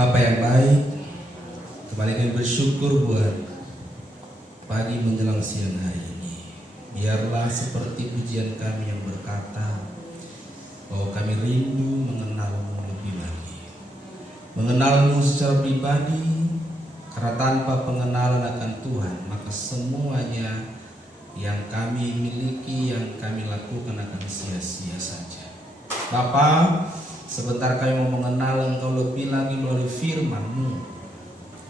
Bapa yang baik, kembali kami bersyukur buat pagi menjelang siang hari ini. Biarlah seperti pujian kami yang berkata bahwa kami rindu mengenalmu lebih lagi, mengenalmu secara pribadi, karena tanpa pengenalan akan Tuhan maka semuanya yang kami miliki, yang kami lakukan akan sia-sia saja. Bapa, sebentar kami mau mengenal Engkau lebih lagi melalui firman-Mu.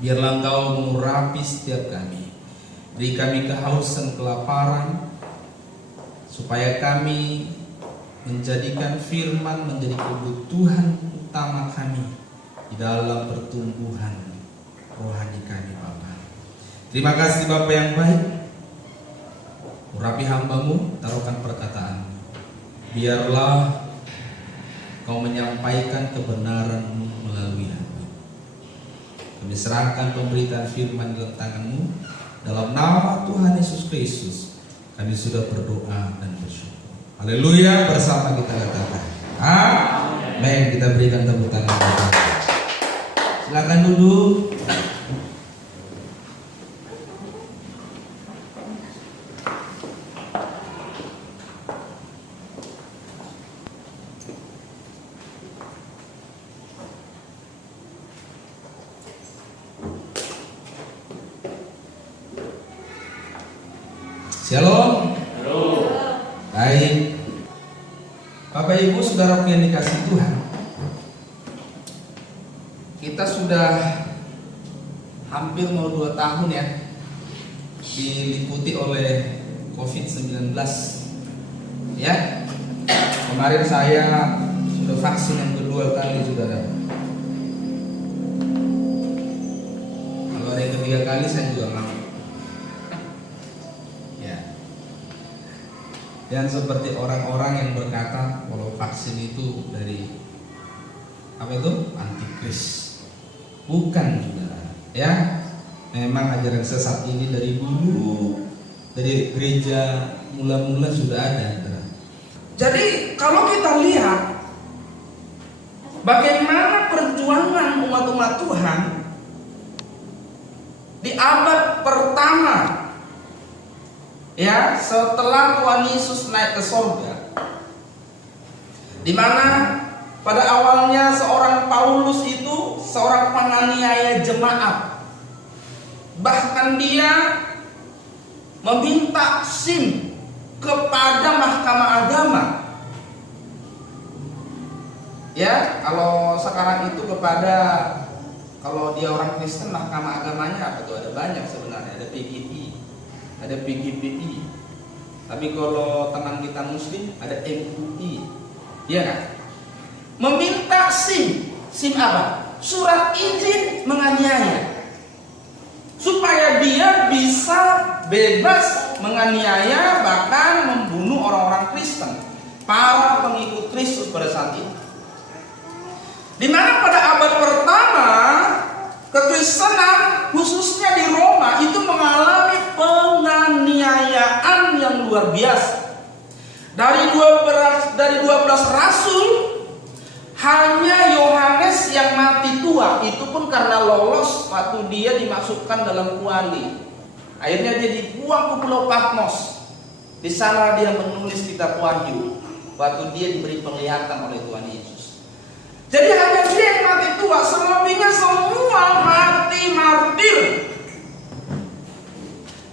Biarlah Engkau mengurapi setiap kami. Beri kami kehausan, kelaparan, supaya kami menjadikan firman menjadi kebutuhan utama kami di dalam pertumbuhan rohani kami, Bapa. Terima kasih Bapa yang baik. Urapi hamba-Mu, taruhkan perkataan. Biarlah Kau menyampaikan kebenaran-Mu melalui hati. Kami serahkan pemberitaan firman dalam tangan-Mu. Dalam nama Tuhan Yesus Kristus kami sudah berdoa dan bersyukur. Haleluya, bersama kita katakan amin. Kita berikan tepuk tangan. Silakan duduk. Shalom. Halo. Baik. Bapak Ibu saudara yang dikasih Tuhan, kita sudah hampir mau 2 tahun ya diliputi oleh COVID-19 ya. Kemarin saya sudah vaksin yang kedua kali, saudara. Kalau ada yang ketiga kali saya juga mau. Dan seperti orang-orang yang berkata kalau vaksin itu dari antikris, bukan, saudara. Ya, memang ajaran sesat ini dari dulu, dari gereja mula-mula sudah ada, saudara. Jadi kalau kita lihat bagaimana perjuangan umat-umat Tuhan di abad pertama, ya, setelah Tuhan Yesus naik ke surga, di mana pada awalnya seorang Paulus itu seorang penganiaya jemaat, bahkan dia meminta SIM kepada mahkamah agama. Ya, kalau sekarang itu kalau dia orang Kristen mahkamah agamanya apa tuh? Ada banyak sebenarnya, ada PGI, ada PGPI. Tapi kalau teman kita Muslim ada MUI, ya kan? Meminta SIM apa? Surat izin menganiaya, supaya dia bisa bebas menganiaya, bahkan membunuh orang-orang Kristen, para pengikut Kristus pada saat itu. Di mana pada abad pertama kekristenan khususnya di Roma itu mengalami penganiayaan yang luar biasa. Dari 12 rasul hanya Yohanes yang mati tua, itu pun karena lolos waktu dia dimasukkan dalam kuali. Akhirnya dia dibuang ke Pulau Patmos. Di sana dia menulis kitab Wahyu waktu dia diberi penglihatan oleh Tuhan Yesus. Jadi hanya dia yang mati tua, selebihnya semua mati martir.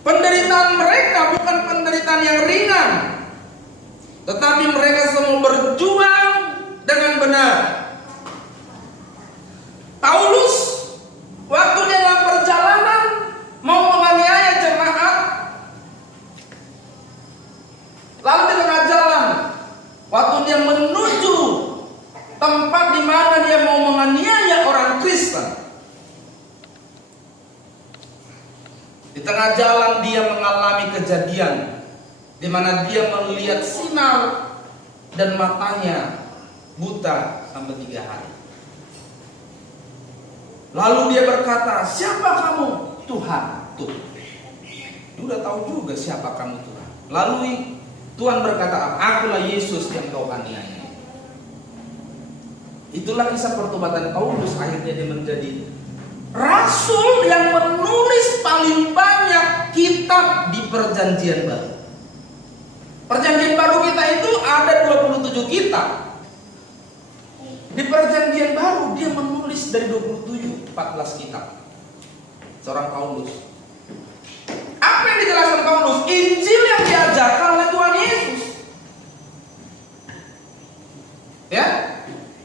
Penderitaan mereka bukan penderitaan yang ringan, tetapi mereka semua berjuang dengan benar. Paulus waktu dia dalam perjalanan mau menganiaya jemaat, lalu di tengah jalan waktu dia menuju tempat di mana dia mau menganiaya orang Kristen, di tengah jalan dia mengalami kejadian di mana dia melihat sinar dan matanya buta sampai 3 hari. Lalu dia berkata, "Siapa kamu?" "Tuhan." Tuh, dia udah tahu juga siapa kamu, Tuhan. Lalu Tuhan berkata, "Akulah Yesus yang kau aniaya." Itulah kisah pertobatan Paulus. Akhirnya dia menjadi rasul yang menulis paling banyak kitab di Perjanjian Baru. Perjanjian Baru kita itu ada 27 kitab. Di Perjanjian Baru dia menulis dari 27 14 kitab. Seorang Paulus. Apa yang dijelaskan Paulus? Injil yang diajarkan oleh Tuhan Yesus. Ya,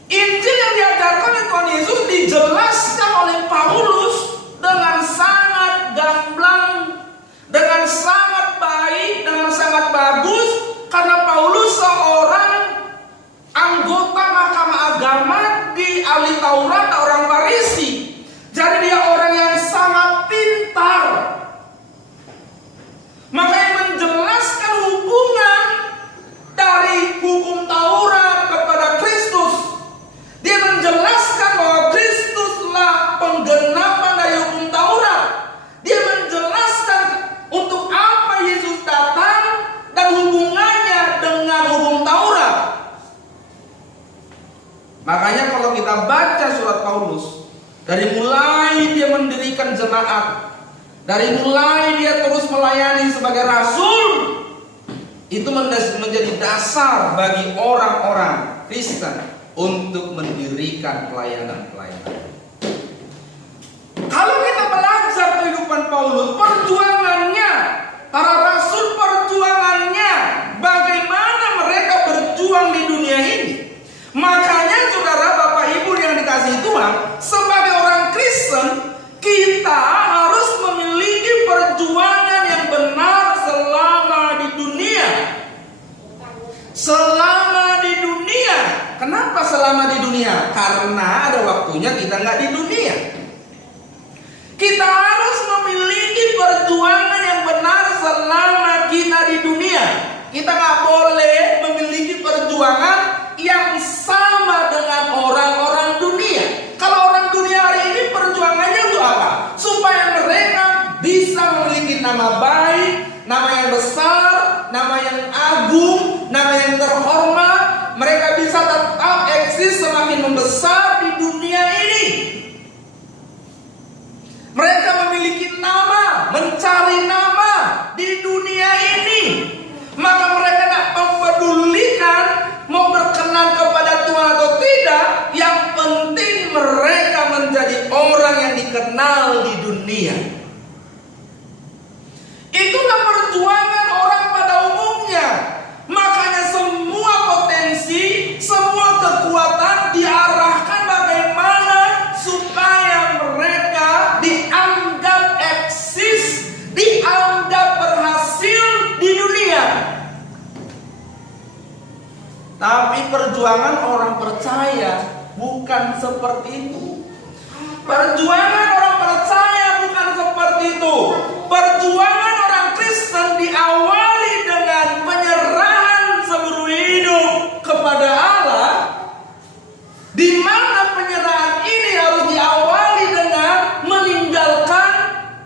Injil yang diajarkan oleh Tuhan Yesus dijelaskan oleh Paulus dengan sangat gamblang, dengan sangat baik, dengan sangat bagus, karena Paulus seorang anggota mahkamah agama di ahli Taurat, orang Farisi. Jadi dia orang yang sangat pintar. Makanya menjelaskan hubungan dari hukum Taurat kepada Kristus. Dia menjelaskan bahwa Kristuslah penggenapan dari hukum Taurat. Dia menjelaskan untuk apa Yesus datang dan hubungannya dengan hukum Taurat. Makanya kalau kita baca surat Paulus, dari mulai dia mendirikan jemaat, dari mulai dia terus melayani sebagai rasul, itu menjadi dasar bagi orang-orang Kristen untuk mendirikan pelayanan-pelayanan. Kalau kita belajar kehidupan Paulus, perjuangannya, para rasul perjuangannya, bagaimana mereka berjuang di dunia ini. Makanya saudara, Bapak Ibu yang dikasihi Tuhan, sebagai orang Kristen, kita harus memiliki perjuangan yang benar selama di dunia. Selama di dunia. Kenapa selama di dunia? Karena ada waktunya kita nggak di dunia. Kita harus memiliki perjuangan yang benar selama kita di dunia. Kita nggak boleh memiliki perjuangan yang sama dengan orang-orang dunia. Kalau orang dunia hari ini perjuangannya untuk apa? Supaya mereka bisa memiliki nama baik, nama yang besar, nama yang agung, nama yang terhormat. Mereka bisa tetap eksis semakin membesar di dunia ini. Mereka memiliki nama, mencari nama di dunia ini. Maka mereka tidak mempedulikan mau berkenan kepada Tuhan atau tidak. Yang penting mereka menjadi orang yang dikenal di dunia. Itulah perjuangan orang pada umumnya. Makanya semua potensi, semua kekuatan diarahkan bagaimana supaya mereka dianggap eksis, dianggap berhasil di dunia. Tapi perjuangan orang percaya bukan seperti itu. Perjuangan orang percaya bukan seperti itu. Perjuangan orang Kristen diawali dengan penyerahan seluruh hidup kepada Allah, di mana penyerahan ini harus diawali dengan meninggalkan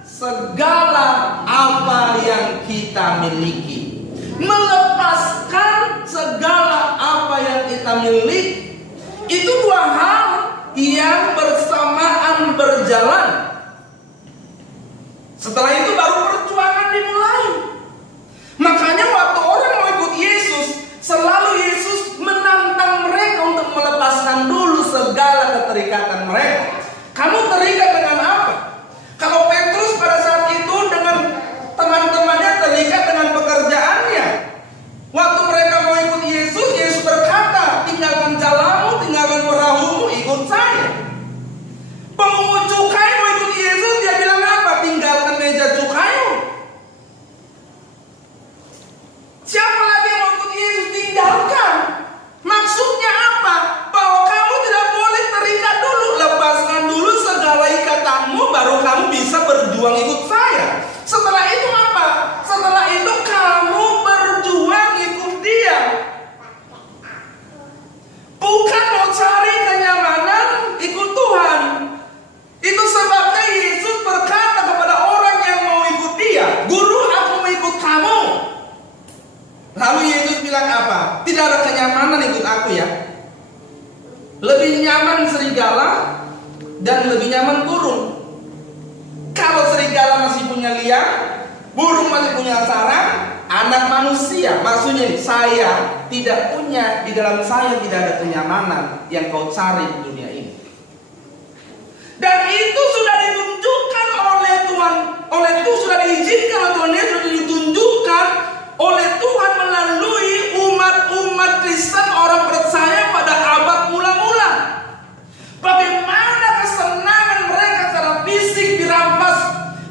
segala apa yang kita miliki, melepaskan segala apa yang kita miliki. Itu dua hal yang bersamaan berjalan. Setelah itu baru perjuangan dimulai. Makanya waktu orang mau ikut Yesus, selalu Yesus menantang mereka untuk melepaskan dulu segala keterikatan mereka. Kamu terikat dengan apa? Kalau Petrus pada saat itu dengan teman-temannya terikat dengan pekerjaannya. Waktu mereka mau ikut Yesus, Yesus berkata, tinggalkan jalamu, tinggalkan perahumu, ikut saya. Pemungut cukai mau ikut Yesus, dia bilang apa? Tinggalkan meja cukaimu. Siapa lagi yang mau ikut Yesus? Tinggalkan. Maksudnya apa? Bahwa kamu tidak boleh terikat dulu. Lepaskan dulu segala ikatan nyaman serigala dan lebih nyaman burung. Kalau serigala masih punya liang, burung masih punya sarang, anak manusia, maksudnya saya tidak punya, di dalam saya tidak ada kenyamanan yang kau cari di dunia ini. Dan itu sudah ditunjukkan oleh Tuhan, sudah diizinkan oleh Tuhan Yesus, sudah ditunjukkan oleh Tuhan melalui umat Kristen, orang percaya pada abad mula-mula. Bagaimana kesenangan mereka secara fisik dirampas,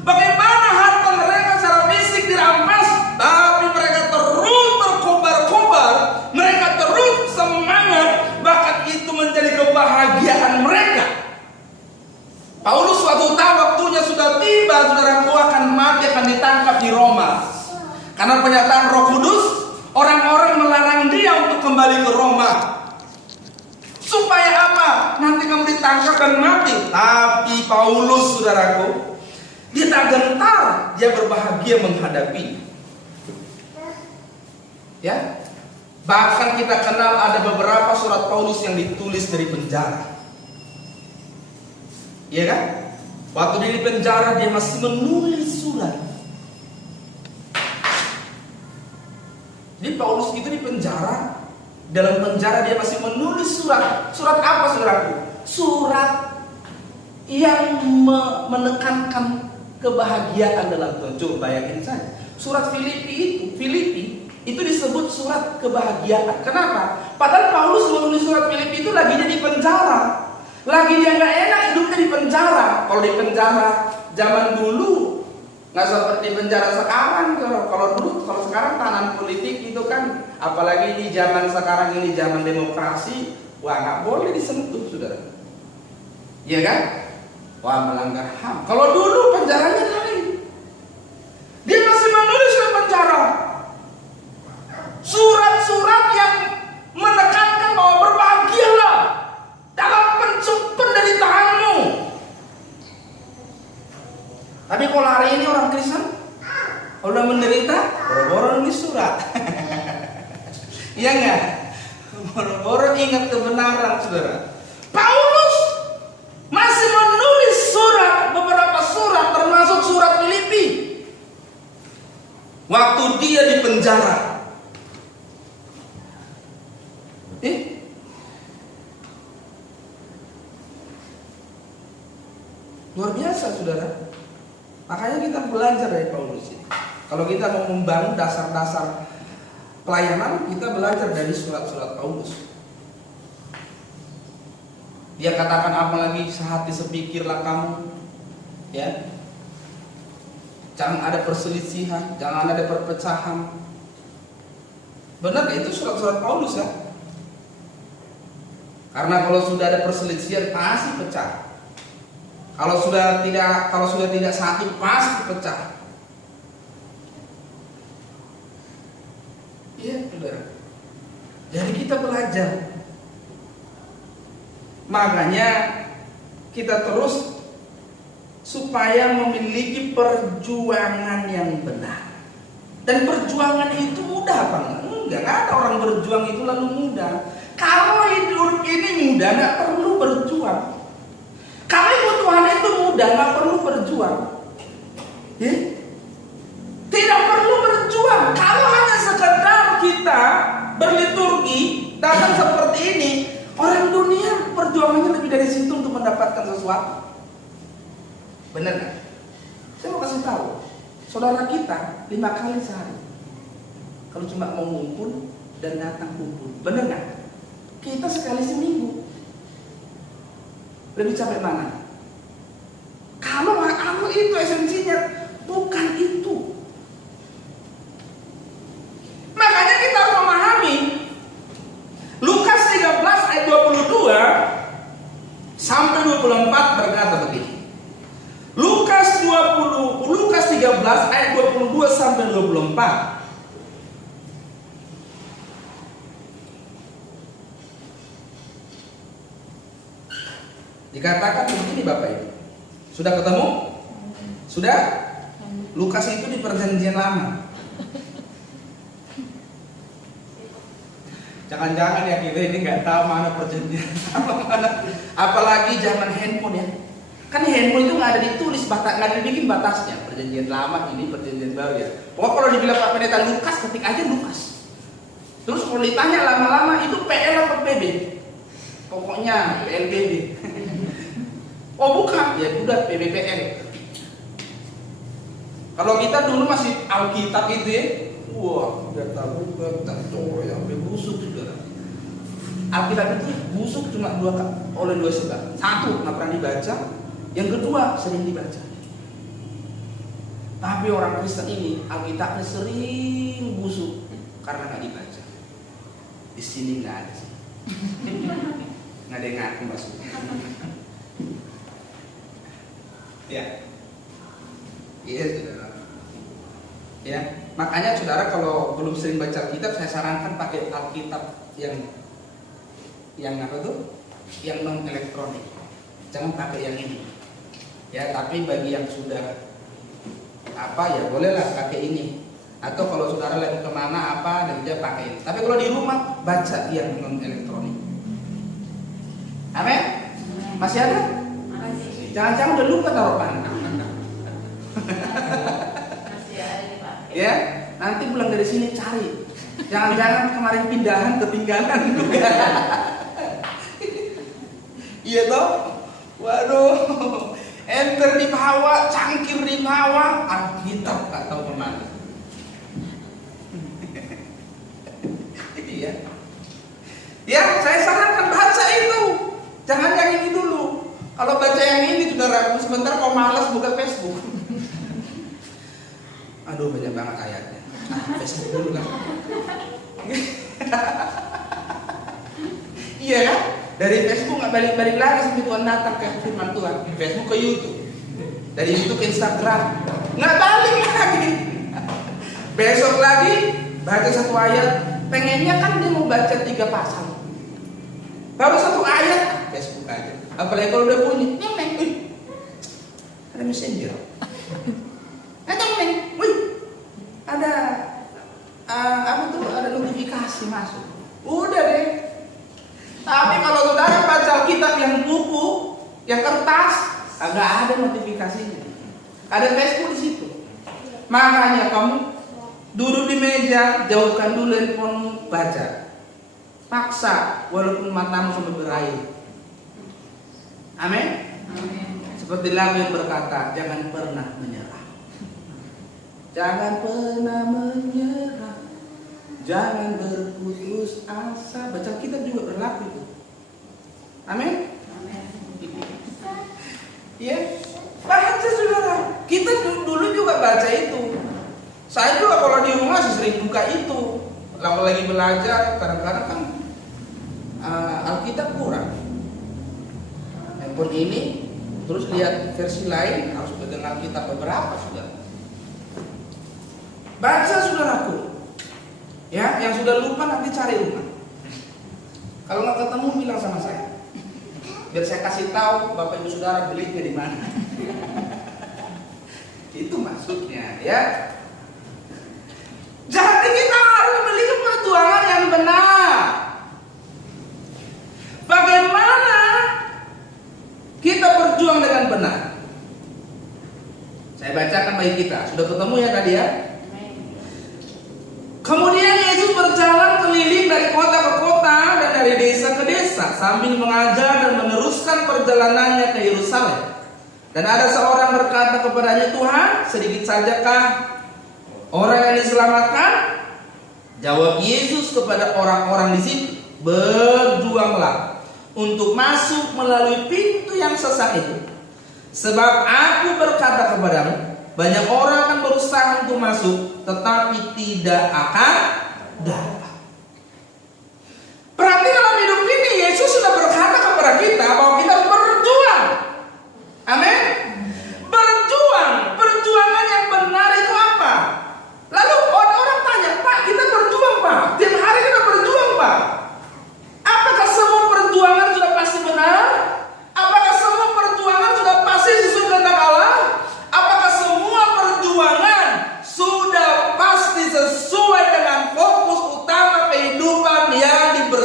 bagaimana harta mereka secara fisik dirampas, tapi mereka terus berkobar-kobar, mereka terus semangat, bahkan itu menjadi kebahagiaan mereka. Paulus suatu tahu waktunya sudah tiba, saudaraku, akan mati, akan ditangkap di Roma. Karena pernyataan Roh Kudus, orang-orang melarang dia untuk kembali ke Roma. Supaya apa? Nanti kamu ditangkap dan mati. Tapi Paulus, saudaraku, dia tak gentar, dia berbahagia menghadapi. Ya, bahkan kita kenal ada beberapa surat Paulus yang ditulis dari penjara. Iya kan? Waktu dia di penjara dia masih menulis surat. Jadi Paulus itu di penjara, dalam penjara dia masih menulis surat. Surat apa, saudaraku? Surat yang menekankan kebahagiaan dalam Tuhan. Coba bayangin saja. Surat Filipi itu disebut surat kebahagiaan. Kenapa? Padahal Paulus menulis surat Filipi itu lagi dia di penjara. Lagi dia nggak enak hidupnya di penjara. Kalau di penjara zaman dulu nggak seperti penjara sekarang. Kalau sekarang tahanan politik itu kan, apalagi di zaman sekarang ini zaman demokrasi, wah nggak boleh disentuh, saudara. Iya kan? Wah melanggar HAM. Kalau dulu penjaranya lain. Dia masih menulis di penjara surat-surat yang menekankan bahwa berbahagialah dalam penderitaanmu. Tapi kalau hari ini orang Kristen, kalau udah menderita, boro-boro nulis surat. Iya enggak? Boro-boro ingat kebenaran, saudara. Paulus masih menulis surat, beberapa surat, termasuk surat Filipi, waktu dia di penjara. Luar biasa, saudara. Makanya kita belajar dari Paulus ini. Kalau kita mau membangun dasar-dasar pelayanan, kita belajar dari surat-surat Paulus. Dia katakan apa lagi? Sehati sepikirlah kamu, ya. Jangan ada perselisihan, jangan ada perpecahan. Benar gak itu surat-surat Paulus ya? Karena kalau sudah ada perselisihan pasti pecah. Kalau sudah tidak satu pasti pecah. Iya, saudara. Jadi kita belajar. Makanya kita terus supaya memiliki perjuangan yang benar. Dan perjuangan itu mudah apa enggak? Enggak ada orang berjuang itu lalu mudah. Kalau hidup ini mudah, nggak perlu berjuang. Kalau ikut Tuhan itu mudah, nggak perlu berjuang. Ya? Tidak perlu berjuang. Kalau hanya sekedar kita berliturgi, datang seperti ini, orang dunia perjuangannya lebih dari situ untuk mendapatkan sesuatu. Benar kan? Saya mau kasih tahu, saudara kita 5 kali sehari. Kalau cuma mau ngumpul dan datang kumpul, benar nggak? Kita sekali seminggu. Lebih capek mana? Kalau itu esensinya, bukan itu. Makanya kita harus memahami Lukas 13 ayat 22 sampai 24 berkata begini. Lukas 13 ayat 22 sampai 24. Dikatakan begini Bapak Ibu. Sudah ketemu? Sudah? Lukas itu di perjanjian lama. Jangan-jangan ya kita ini nggak tahu mana perjanjian mana. Apalagi zaman handphone ya. Kan handphone itu nggak ada ditulis batas, nggak ada dibikin batasnya. Perjanjian lama ini, perjanjian baru ya. Pokoknya kalau dibilang Pak Pendeta Lukas, ketik aja Lukas. Terus kalau ditanya lama-lama itu PL apa PB? Pokoknya PLBB. Oh bukan, ya udah PBPL. Kalau kita dulu masih Alkitab itu ya. Wah, udah tahu tak cowok yang busuk juga. Alkitab itu busuk cuma oleh dua sebab. Satu, nggak pernah dibaca. Yang kedua, sering dibaca. Tapi orang Kristen ini Alkitabnya sering busuk karena nggak dibaca. Di sini nggak ada sih. Nggak ada yang ngaku maksudnya. Ya, iya saudara. Ya, makanya saudara kalau belum sering baca Alkitab, saya sarankan pakai Alkitab yang apa tuh? Yang non elektronik. Jangan pakai yang ini. Ya, tapi bagi yang sudah apa ya bolehlah pakai ini. Atau kalau saudara lagi kemana apa dan dia pakai ini. Tapi kalau di rumah baca yang non elektronik. Amin. Masih ada? Jangan-jangan udah lupa taruh mana? Ya, nanti pulang dari sini cari. Jangan-jangan kemarin pindahan ketinggalan juga. Iya toh? Waduh, ember dibawa, cangkir dibawa, Alkitab tak tahu kemana. Iya. Ya, saya sarankan baca itu. Jangan yang ini dulu. Kalau baca yang ini saudara, sebentar kau malas buka Facebook. Aduh banyak banget ayatnya. Facebook dulu kan. Iya kan? Dari Facebook nggak balik-balik lagi sampai Tuhan datang ke firman Tuhan. Facebook ke YouTube. Dari YouTube ke Instagram. Nggak balik lagi. Besok lagi baca satu ayat. Pengennya kan dia mau baca 3 pasal. Baru 1 ayat Facebook aja. Apalagi kalau udah bunyi, ada messenger. Ada apa tuh? Ada notifikasi masuk. Udah deh. Tapi kalau saudara baca Alkitab yang buku, yang kertas, nggak ada notifikasinya. Ada Facebook di situ. Makanya kamu duduk di meja, jauhkan dulu handphone, baca. Paksa, walaupun matamu sampai berair. Amin. Seperti lagu yang berkata, jangan pernah menyerah. Jangan pernah menyerah. Jangan berputus asa. Baca kitab juga berlaku itu. Amin. Iya. Baca saudara. Kita dulu juga baca itu. Saya juga kalau di rumah sering buka itu. Kalau lagi belajar, kadang-kadang kan Alkitab kurang. Handphone ini, terus lihat versi lain, harus mendengar Alkitab beberapa sudah. Baca saudaraku. Ya, yang sudah lupa nanti cari rumah. Kalau nggak ketemu bilang sama saya. Biar saya kasih tahu Bapak Ibu Saudara belinya di mana. Itu maksudnya, ya. Jadi kita harus memiliki perjuangan yang benar. Bagaimana kita berjuang dengan benar? Saya bacakan bagi kita. Sudah ketemu ya tadi ya? Kemudian Yesus berjalan keliling dari kota ke kota dan dari desa ke desa sambil mengajar dan meneruskan perjalanannya ke Yerusalem. Dan ada seorang berkata kepadanya, Tuhan, sedikit sajakah orang yang diselamatkan? Jawab Yesus kepada orang-orang di situ, berjuanglah untuk masuk melalui pintu yang sesak itu. Sebab aku berkata kepadamu, banyak orang akan berusaha untuk masuk, tetapi tidak akan dapat. Berarti dalam hidup ini Yesus sudah berkata kepada kita bahwa kita harus berjuang. Amin. Berjuang. Perjuangan yang benar itu apa? Lalu orang tanya, Pak, kita berjuang Pak, tiap hari kita berjuang Pak. Apakah semua perjuangan sudah pasti benar? Apakah semua perjuangan sudah pasti sesuai kehendak Allah? Apakah semua perjuangan sudah pasti sesuai dengan fokus utama kehidupan yang diberikan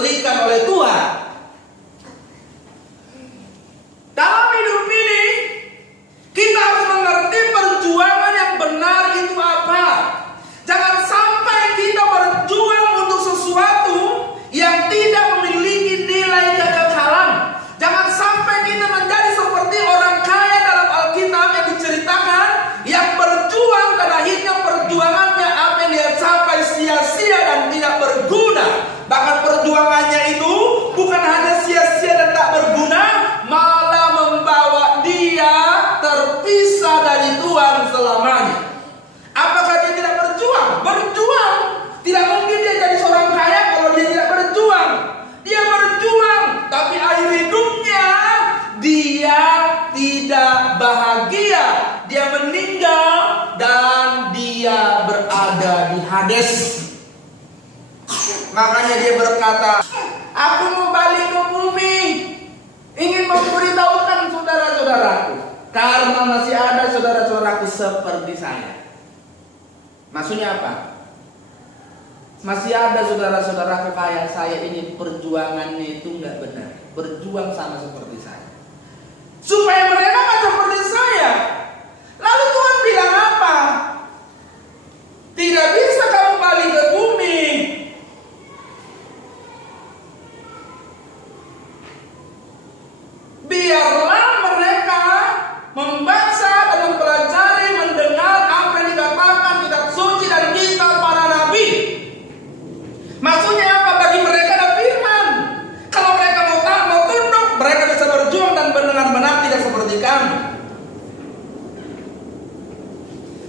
selamanya. Apakah dia tidak berjuang? Berjuang. Tidak mungkin dia jadi seorang kaya kalau dia tidak berjuang. Dia berjuang, tapi akhir hidupnya dia tidak bahagia. Dia meninggal dan dia berada di Hades. Makanya dia berkata, aku mau balik ke bumi, ingin memberitahukan saudara-saudaraku, karena masih ada saudara-saudaraku seperti saya. Maksudnya apa? Masih ada saudara-saudaraku kayak saya ini, perjuangannya itu nggak benar. Berjuang sama seperti saya, supaya mereka nggak seperti saya. Lalu Tuhan bilang apa? Tidak bisa kamu balik ke bumi. Biarlah mereka membaca dan mempelajari, mendengar apa yang dikatakan kitab suci dan kitab para nabi. Maksudnya apa? Bagi mereka ada firman. Kalau mereka mau tunduk, mereka bisa berjuang dan benar-benar tidak seperti kami.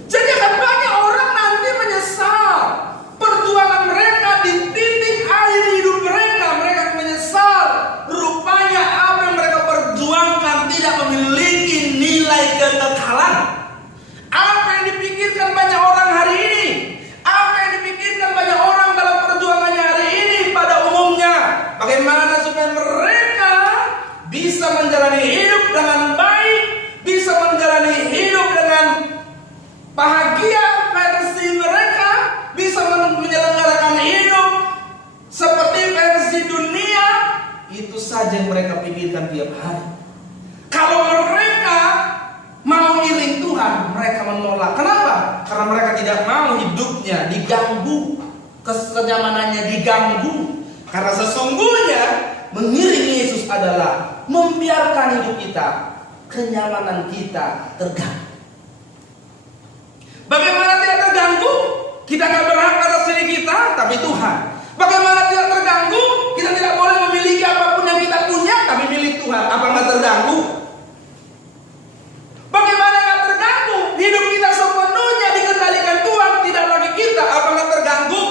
Jadi akan banyak orang nanti menyesal perjuangan mereka di titik akhir hidup mereka. Mereka menyesal. Rupanya apa yang mereka perjuangkan tidak memiliki nilai kekekalan. Apa yang dipikirkan banyak orang hari ini, apa yang dipikirkan banyak orang dalam perjuangannya hari ini pada umumnya, bagaimana supaya mereka bisa menjalani hidup dengan baik, bisa menjalani hidup dengan bahagia versi mereka, bisa menyelenggarakan hidup seperti versi dunia. Itu saja yang mereka pikirkan tiap hari. Kalau mereka mau iring Tuhan, mereka menolak. Kenapa? Karena mereka tidak mau hidupnya diganggu, kenyamanannya diganggu. Karena sesungguhnya mengiring Yesus adalah membiarkan hidup kita, kenyamanan kita terganggu. Bagaimana tidak terganggu? Kita nggak berhak atas diri kita, tapi Tuhan. Bagaimana tidak terganggu? Kita tidak boleh memiliki apapun yang kita punya, tapi milik Tuhan. Apa nggak terganggu? Bagaimana nggak terganggu? Hidup kita sepenuhnya dikendalikan Tuhan, tidak lagi kita. Apa nggak terganggu?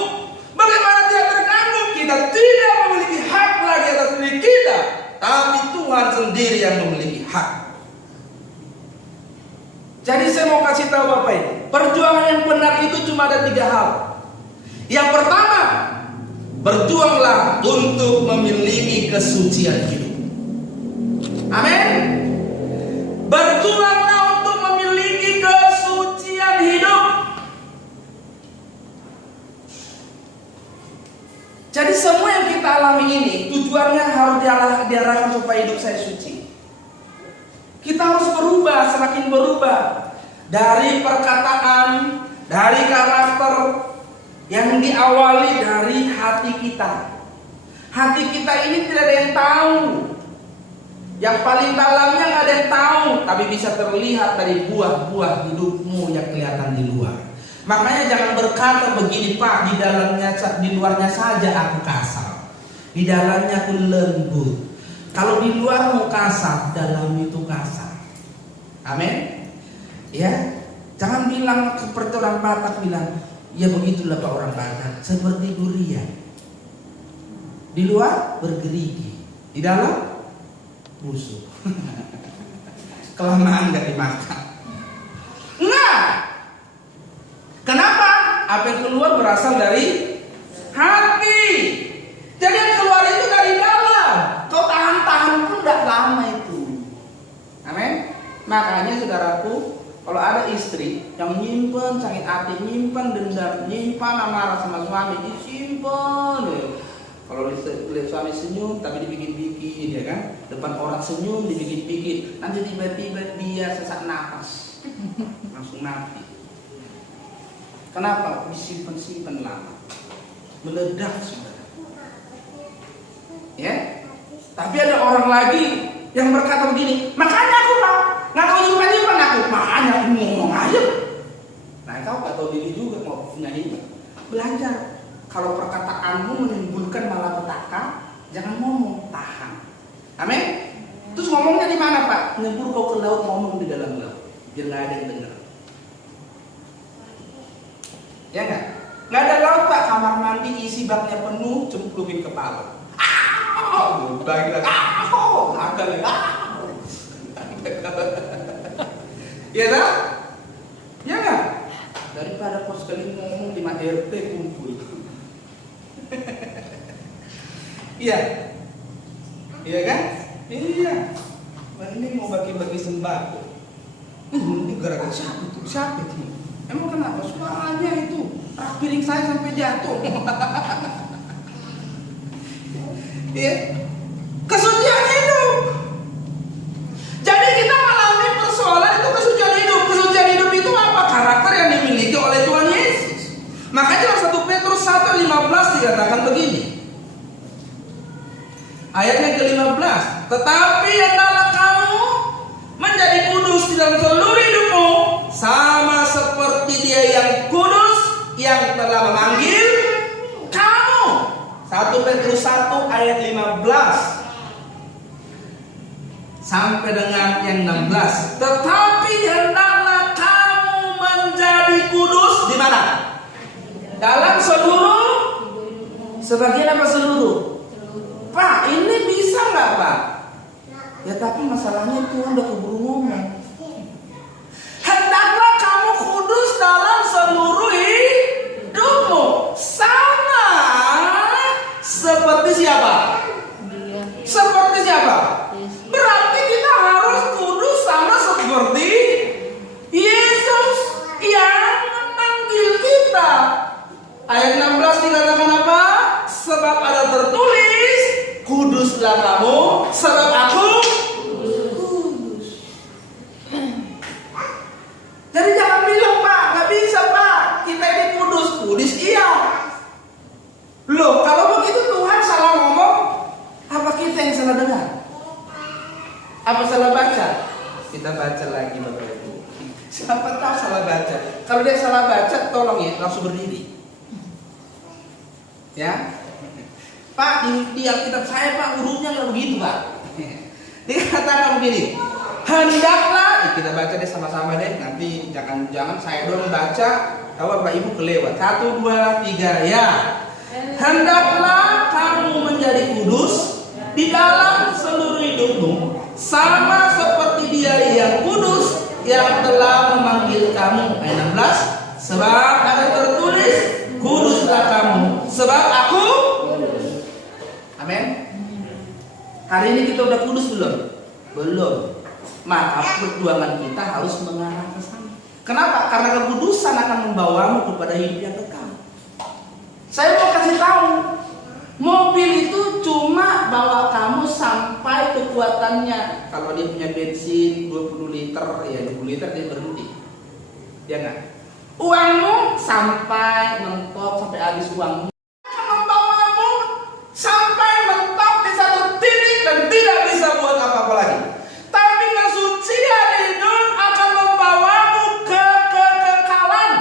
Bagaimana tidak terganggu? Kita tidak memiliki hak lagi atas diri kita, tapi Tuhan sendiri yang memiliki hak. Jadi saya mau kasih tahu Bapak ini, perjuangan yang benar itu cuma ada 3 hal. Yang pertama, berjuanglah untuk memiliki kesucian hidup. Amin. Berjuanglah untuk memiliki kesucian hidup. Jadi semua yang kita alami ini tujuannya harus diarahkan supaya hidup saya suci. Kita harus berubah, semakin berubah dari perkataan, dari karakter yang diawali dari hati kita. Hati kita ini tidak ada yang tahu. Yang paling dalamnya nggak ada yang tahu, tapi bisa terlihat dari buah-buah hidupmu yang kelihatan di luar. Makanya jangan berkata begini, Pak, di luarnya saja aku kasar, di dalamnya aku lembut. Kalau di luar mau kasar, dalam itu kasar. Amin. Ya, jangan bilang seperti orang Batak bilang, ya begitulah Pak orang Batak, seperti durian. Di luar bergerigi, di dalam busuk. Kelamaan gak dimakan. Enggak. Kenapa? Apa yang keluar berasal dari hati. Jadi yang keluar itu dari dalam. Kau tahan-tahan pun gak lama itu. Amin. Makanya saudaraku, kalau ada istri yang nyimpen sakit hati, nyimpen dendam, nyimpen amarah sama suami, disimpan. Kalau lihat suami senyum tapi dibikin-bikin, ya kan? Depan orang senyum dibikin-bikin, nanti tiba-tiba dia sesak napas, langsung mati. Kenapa? Disimpan-simpan lama, meledak saudara. Ya? Tapi ada orang lagi yang berkata begini, makanya aku nggak tahu nyimpan aku, makanya aku ngomong aja. Nah kau nggak tahu diri juga mau punya hidup. Belajar. Kalau perkataanmu menimbulkan malapetaka, jangan ngomong, tahan. Amin. Terus ngomongnya di mana Pak? Nyebur kau ke laut, ngomong di dalam laut, biar nggak ada yang dengar. Ya nggak? Nggak ada laut Pak, kamar mandi isi baknya penuh, cemplungin kepala. Bagi lagi, ada lagi. Ya tak? Ya nggak? Daripada kau sekali ngomong 5 RT kumpul. Iya, iya kan? Iya. Nah, ini mau bagi-bagi sembako. Ini gara-gara siapa itu? Siapa itu? Emang kenapa? Suaranya itu rak piring saya sampai jatuh. Iya. Kesucian hidup. Jadi kita mengalami persoalan itu kesucian hidup. Kesucian hidup itu apa? Karakter yang dimiliki oleh Tuhan Yesus. Makanya dalam 1 Petrus 1:15 dikatakan begini. Ayatnya ke-15, tetapi hendaklah kamu menjadi kudus di dalam seluruh hidupmu, sama seperti Dia yang kudus yang telah memanggil kamu. 1 Petrus 1 ayat 15 sampai dengan yang 16. Tetapi hendaklah kamu menjadi kudus di mana? Dalam seluruh, sebagian apa seluruh? Pak, ini bisa nggak Pak? Ya tapi masalahnya Tuhan udah keburu ngomong. Hendaklah kamu kudus dalam seluruh hidupmu, sama seperti siapa? Seperti siapa? Berarti kita harus kudus sama seperti Yesus yang memanggil kita. Ayat 16 dikatakan apa? Sebab ada tertulis, kuduslah kamu sebab aku kudus. Jadi jangan bilang Pak, nggak bisa Pak, kita ini kudus. Kudus iya. Loh, kalau begitu Tuhan salah ngomong, apa kita yang salah dengar? Apa salah baca? Kita baca lagi Bapak Ibu. Siapa tahu salah baca. Kalau dia salah baca, tolong ya langsung berdiri. Ya, Pak, di Alkitab saya Pak hurufnya nggak begitu Pak. Dikatakan begini, hendaklah, kita baca deh sama-sama deh. Nanti jangan saya doang baca, kalau Bapak Ibu kelewat. 1, 2, 3, ya. Hendaklah kamu menjadi kudus di dalam seluruh hidupmu, sama seperti Dia yang kudus yang telah memanggil kamu. Ayat 16, sebab ada tertulis, kuduslah kamu sebab aku kudus. Amin. Hari ini kita udah kudus belum? Belum. Maka perjuangan kita harus mengarah ke sana. Kenapa? Karena kekudusan akan membawamu kepada hidup yang kekal. Saya mau kasih tahu, mobil itu cuma bawa kamu sampai kekuatannya. Kalau dia punya bensin 20 liter, ya 20 liter dia berhenti. Ya nggak? Uangmu sampai mentok, sampai habis uangmu, akan membawamu sampai mentok di satu titik dan tidak bisa buat apa-apa lagi. Tapi kesucian hidup akan membawamu ke kekekalan.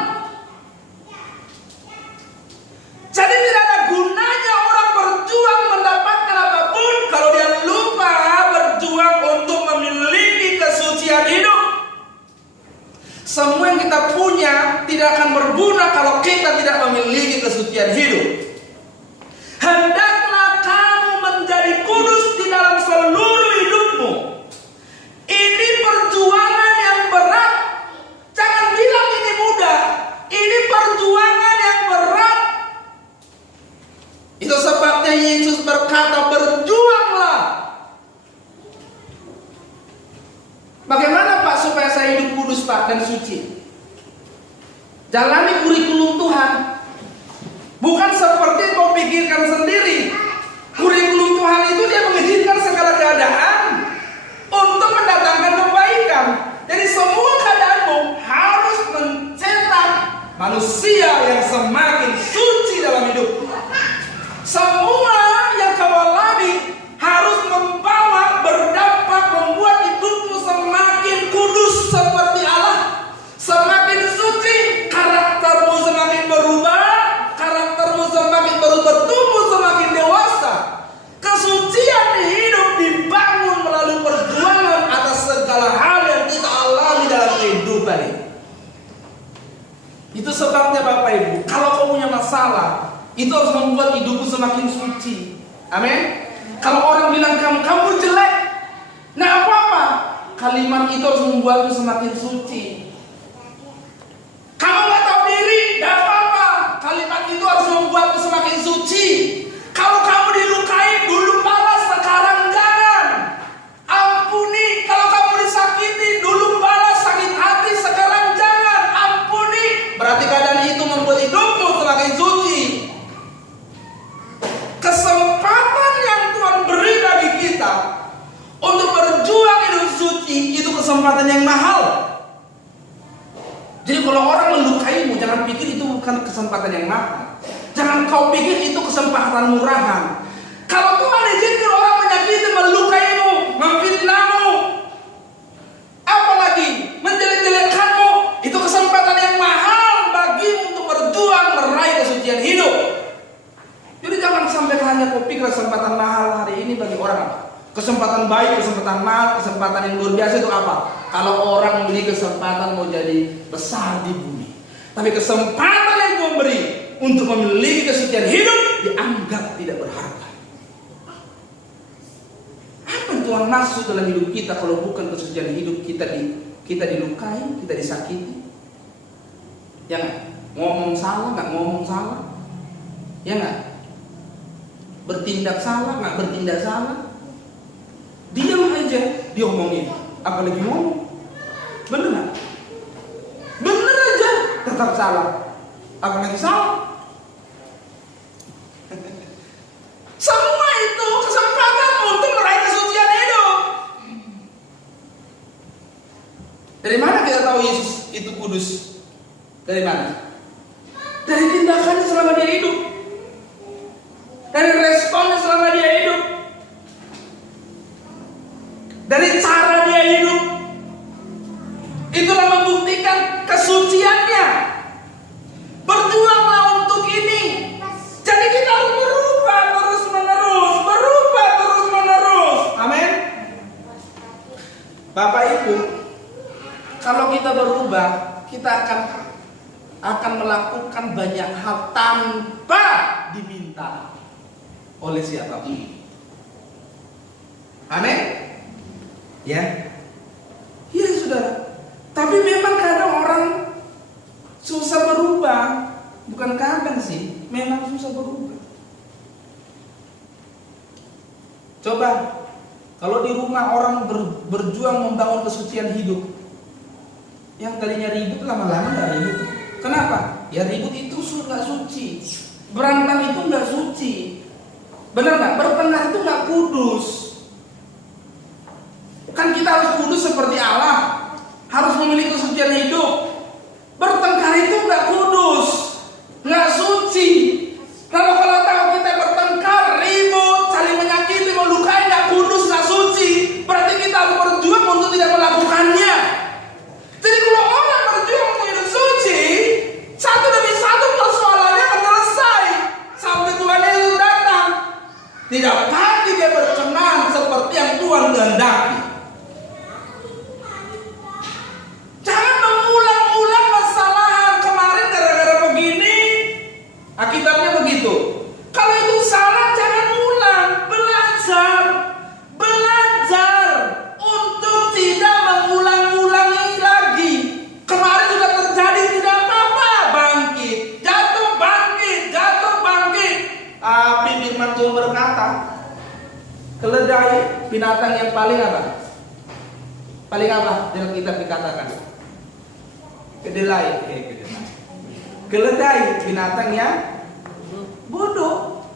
Jadi tidak ada gunanya orang berjuang mendapatkan apapun kalau dia lupa berjuang untuk memiliki kesucian hidup. Semua yang kita punya tidak akan berguna kalau kita tidak memiliki kesucian hidup. Hendaklah kamu menjadi kudus di dalam seluruh hidupmu. Ini perjuangan yang berat. Jangan bilang ini mudah. Ini perjuangan yang berat. Itu sebabnya Yesus berkata, berjuanglah. Bagaimana Pak supaya saya hidup kudus Pak dan suci? Jalani kurikulum Tuhan. Bukan seperti kau pikirkan sendiri. Kurikulum Tuhan itu dia mengizinkan segala keadaan untuk mendatangkan kebaikan. Jadi semua keadaanmu harus mencetak manusia yang semakin suci dalam hidup. Semua yang kau alami harus membawa berdampak membuat hidupmu semakin kudus seperti Allah, semakin suci, karaktermu semakin berubah, karaktermu semakin bertumbuh, semakin dewasa. Kesucian hidup dibangun melalui perjuangan atas segala hal yang kita alami dalam kehidupan ini. Itu sebabnya Bapak Ibu, Kalau kau punya masalah, itu harus membuat hidupmu semakin suci. Amin. Kalau orang bilang kamu jelek, nggak apa-apa. Kalimat itu harus membuatmu semakin suci. Kamu nggak tahu diri, nggak apa-apa. Kalimat itu harus membuatmu semakin suci. Kalau kamu dilukai, dulu balas, sekarang jangan. Ampuni. Kalau kamu disakiti, dulu balas, sakit hati, sekarang jangan. Ampuni. Berarti keadaan itu membuat hidupmu semakin suci. Kesempatan yang Tuhan beri bagi kita untuk berjuang hidup suci, itu kesempatan yang mahal. Jadi kalau orang melukaimu, jangan pikir itu bukan kesempatan yang mahal. Jangan kau pikir itu kesempatan murahan. Kalau Tuhan izinkan orang menyakiti, melukaimu, memfitnahmu, apalagi menjelek-jelekkanmu, itu kesempatan yang mahal bagimu untuk berjuang meraih kesucian hidup. Jadi jangan sampai hanya kau pikir kesempatan mahal hari ini bagi orang apa? Kesempatan baik, kesempatan mahal, kesempatan yang luar biasa itu apa? Kalau orang memberi kesempatan mau jadi besar di bumi. Tapi kesempatan yang Tuhan beri untuk memiliki kesucian hidup dianggap tidak berharga. Apa yang Tuhan maksud dalam hidup kita kalau bukan kesucian hidup kita dilukai, kita disakiti? Ya nggak? Ngomong salah, nggak ngomong salah? Ya nggak? Bertindak salah, nggak bertindak salah? Diam aja, diomongin, apalagi ngomong. Bener nggak? Bener aja, tetap salah, apalagi salah. Semua itu kesempatan untuk meraih kesucian hidup. Dari mana kita tahu Yesus itu kudus? Dari mana? Dari tindakannya selama dia hidup, dari responnya selama dia hidup, dari cara dia hidup. Itulah membuktikan kesuciannya. Berjuanglah untuk ini. Jadi kita harus berubah terus menerus, berubah terus menerus. Amin. Bapak Ibu, kalau kita berubah, kita akan melakukan banyak hal tanpa diminta oleh siapapun. Amin. Ya, ya saudara. Tapi memang kadang orang susah berubah. Bukan kadang sih, memang susah berubah. Coba, kalau di rumah orang berjuang membangun kesucian hidup, yang tadinya ribut lama-lama nggak ribut. Kenapa? Ya ribut itu nggak suci, berantem itu nggak suci, benar nggak? Bertengkar itu nggak kudus. Kan kita harus kudus seperti Allah, harus memiliki kesucian hidup. Bertengkar itu nggak kudus, nggak suci. Kalau tahu kita bertengkar, ribut, saling menyakiti, melukai, nggak kudus, nggak suci, berarti kita harus berjuang untuk tidak melakukannya. Jadi kalau orang berjuang untuk hidup suci, satu demi satu persoalannya akan selesai sampai Tuhan Yesus datang. Tidak pasti dia berkenan seperti yang Tuhan kehendaki. Jangan mengulang-ulang kesalahan kemarin gara-gara begini, akibatnya begitu. Kalau itu salah jangan ulang, belajar untuk tidak mengulang-ulangi lagi. Kemarin sudah terjadi, tidak apa-apa, bangkit, jatuh bangkit. Tapi firman Tuhan berkata, keledai binatang yang paling apa? Paling apa? Dalam kitab dikatakan keledai binatang yang bodoh.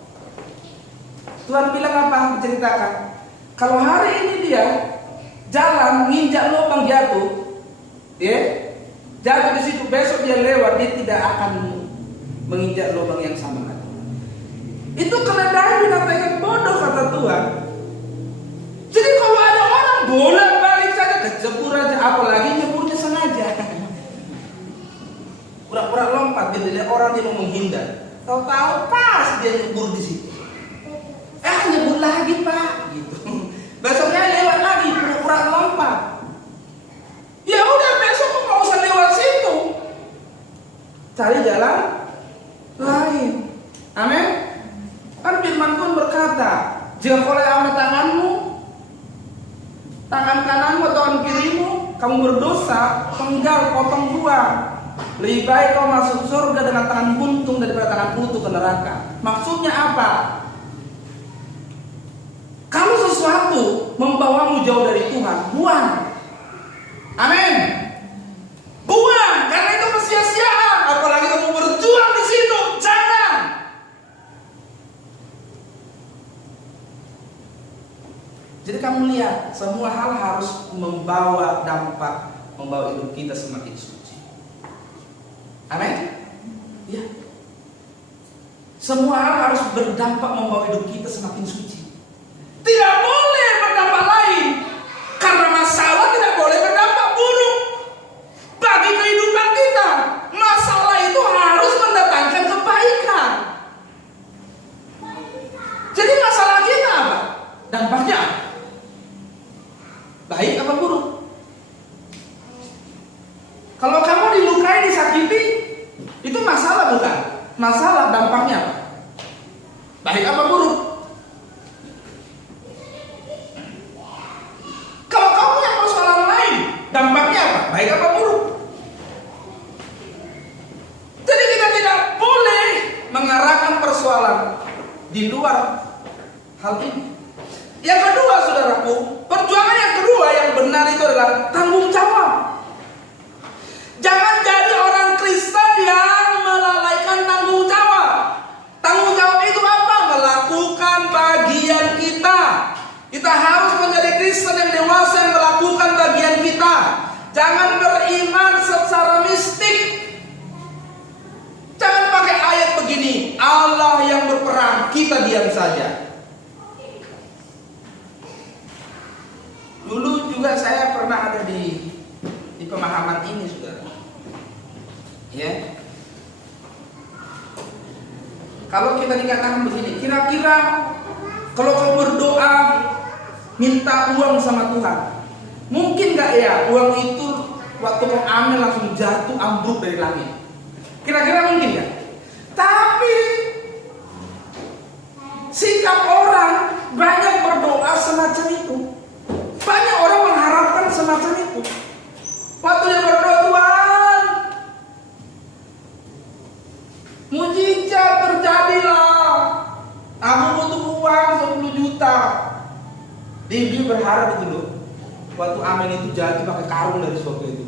Tuhan bilang apa? Diceritakan, kalau hari ini dia jalan nginjak lubang jatuh, jatuh di situ, besok dia lewat, dia tidak akan menginjak lubang yang sama lagi. Itu keledai binatang yang bodoh, kata Tuhan. Jadi kalau ada orang bolak-balik saja kejebur aja, apalagi nyeburnya sengaja. Pura-pura lompat, dia lihat orang dia mau menghindar. Tahu-tahu pas dia nyebur di situ. Nyebur lagi Pak, gitu. Besoknya lewat lagi, pura-pura lompat. Ya udah besok nggak usah lewat situ. Cari jalan Jika kau sama tanganmu, tangan kananmu atau tangan kirimu, kamu berdosa, penggal, potong dua. Lebih baik kau masuk surga dengan tangan buntung daripada tangan utuh ke neraka. Maksudnya apa? Kalau sesuatu membawamu jauh dari Tuhan, buang. Amin. Buang, karena itu kesia-siaan. Apalagi kamu berjuang di situ, jangan. Jadi kamu lihat, semua hal harus membawa dampak, membawa hidup kita semakin suci. Amin. Ya. Semua hal harus berdampak membawa hidup kita semakin suci. Tidak boleh berdampak lain. Karena masalah tidak boleh berdampak buruk bagi kehidupan kita. Masalah itu harus mendatangkan kebaikan. Jadi masalah kita apa? Dampaknya apa? Baik apa buruk? Kalau kamu dilukai, disakiti, itu masalah bukan? Masalah, dampaknya apa? Baik apa buruk? Kalau kamu yang persoalan lain, dampaknya apa? Baik apa buruk? Jadi kita tidak boleh mengarahkan persoalan di luar hal ini. Yang kedua, saudaraku, perjuangan yang kedua yang benar itu adalah tanggung jawab. Jangan jadi orang Kristen yang melalaikan tanggung jawab. Tanggung jawab itu apa? Melakukan bagian kita. Kita harus menjadi Kristen yang dewasa yang melakukan bagian kita. Jangan beriman secara mistik. Jangan pakai ayat begini, Allah yang berperang, kita diam saja. Dulu juga saya pernah ada di pemahaman ini, saudara. Ya. Kalau kita dikatakan begini, kira-kira kalau kau berdoa minta uang sama Tuhan, mungkin gak ya uang itu waktu kau ambil langsung jatuh ambruk dari langit? Kira-kira mungkin gak? Tapi sikap orang banyak berdoa semacam itu. Banyak orang mengharapkan semacam itu. Waktu dia berdoa, Tuhan, mujizat terjadilah. Aku butuh uang 10 juta. Dia berharap itu loh. Waktu amin itu jatuh pakai karung dari surga itu.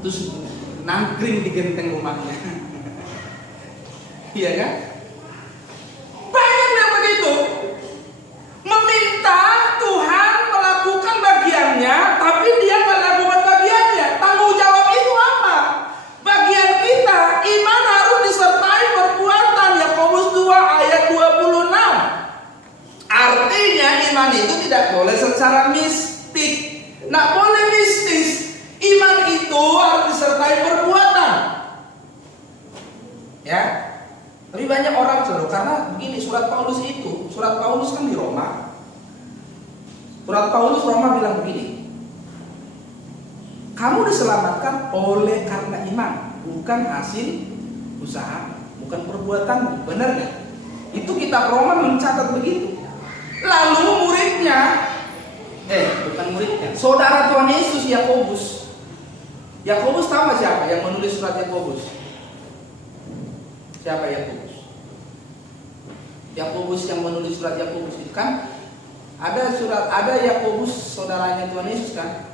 Terus nangkring di genteng rumahnya. Iya kan? Banyak yang begitu. Meminta Tuhan melakukan bagiannya, tapi dia nggak lakukan bagiannya. Tanggung jawab itu apa? Bagian kita, iman harus disertai perbuatan. Yakobus 2 ayat 26. Artinya iman itu tidak boleh secara mistik, nggak boleh mistis. Iman itu harus disertai perbuatan. Ya. Tapi banyak orang, saudara, karena begini, surat Paulus kan di Roma. Surat Paulus Roma bilang begini, kamu diselamatkan oleh karena iman, bukan hasil usaha, bukan perbuatan. Benar nggak? Itu kitab Roma mencatat begitu. Lalu saudara Tuhan Yesus Yakobus tahu nggak siapa yang menulis surat Yakobus? Siapa Yakobus? Yakobus yang menulis surat Yakobus itu kan ada Yakobus saudaranya Tuhan Yesus kan?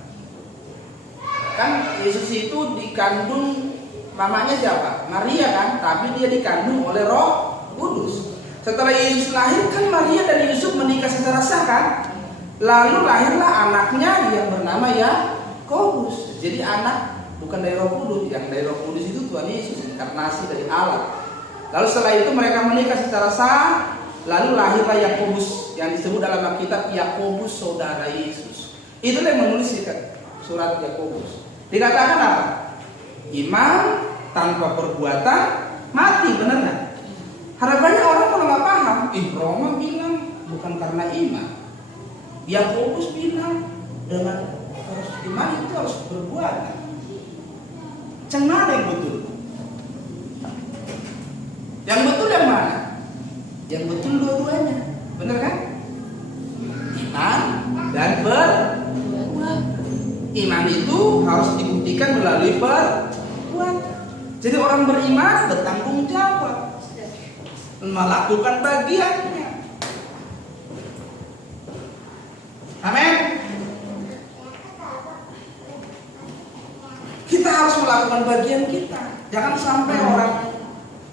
Kan Yesus itu dikandung, mamanya siapa? Maria kan? Tapi dia dikandung oleh Roh Kudus. Setelah Yesus lahir kan Maria dan Yusuf menikah secara sah kan? Lalu lahirlah anaknya yang bernama Yakobus. Jadi anak bukan dari Roh Kudus, yang dari Roh Kudus itu Tuhan Yesus, inkarnasi dari Allah. Lalu setelah itu mereka menikah secara sah, lalu lahirlah Yakobus yang disebut dalam Alkitab Yakobus saudara Yesus. Itulah yang menulis surat Yakobus. Dikatakan apa? Iman tanpa perbuatan mati, benar nggak? Harapannya orang kalau nggak paham, Roma bilang bukan karena iman. Yakobus bilang dengan harus iman itu harus perbuatan. Mana yang betul? Yang betul yang mana? Yang betul dua-duanya. Benar kan? Iman dan perbuatan. Iman itu harus dibuktikan melalui perbuatan. Jadi orang beriman bertanggung jawab, melakukan bagiannya. Amin. Kita harus melakukan bagian kita. Jangan sampai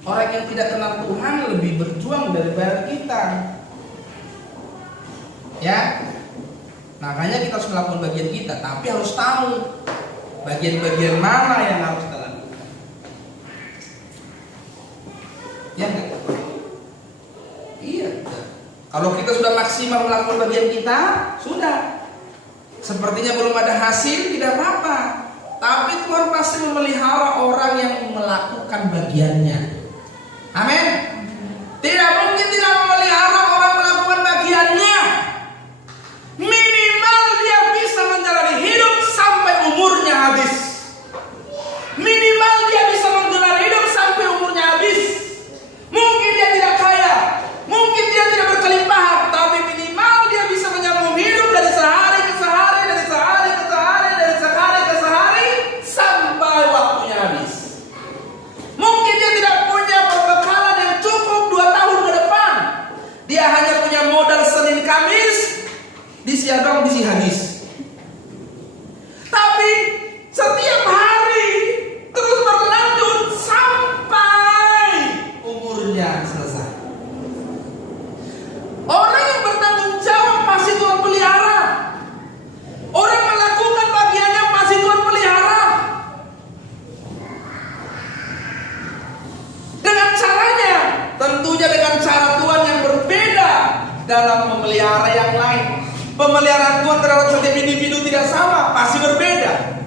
orang yang tidak kenal Tuhan lebih berjuang daripada kita. Ya. Makanya kita harus melakukan bagian kita, tapi harus tahu bagian-bagian mana yang harus kita lakukan. Ya enggak? Iya. Kalau kita sudah maksimal melakukan bagian kita, sudah. Sepertinya belum ada hasil, tidak apa-apa. Tapi Tuhan pasti memelihara orang yang melakukan bagiannya. Amin. Tidak mungkin tidak memelihara orang melakukan bagiannya. Minimal dia bisa menjalani hidup sampai umurnya habis. Minimal dia bisa menjalani hidup sampai umurnya habis. Mungkin dia tidak kaya, mungkin dia tidak berkelimpahan, tapi minimal dia bisa menyambung hidup dari sehari ke sehari, dari sehari ke sehari, dari sehari ke sehari sampai waktunya habis. Mungkin dia tidak punya perbekalan yang cukup 2 tahun ke depan. Dia hanya punya modal Senin Kamis, di siang di habis. Tapi setiap hari terus berlanjut sampai umurnya selesai. Orang yang bertanggung jawab pasti Tuhan pelihara. Orang melakukan bagiannya pasti Tuhan pelihara. Dengan caranya, tentunya dengan cara Tuhan yang berbeda dalam memelihara yang lain. Pemeliharaan Tuhan terhadap setiap individu tidak sama, pasti berbeda.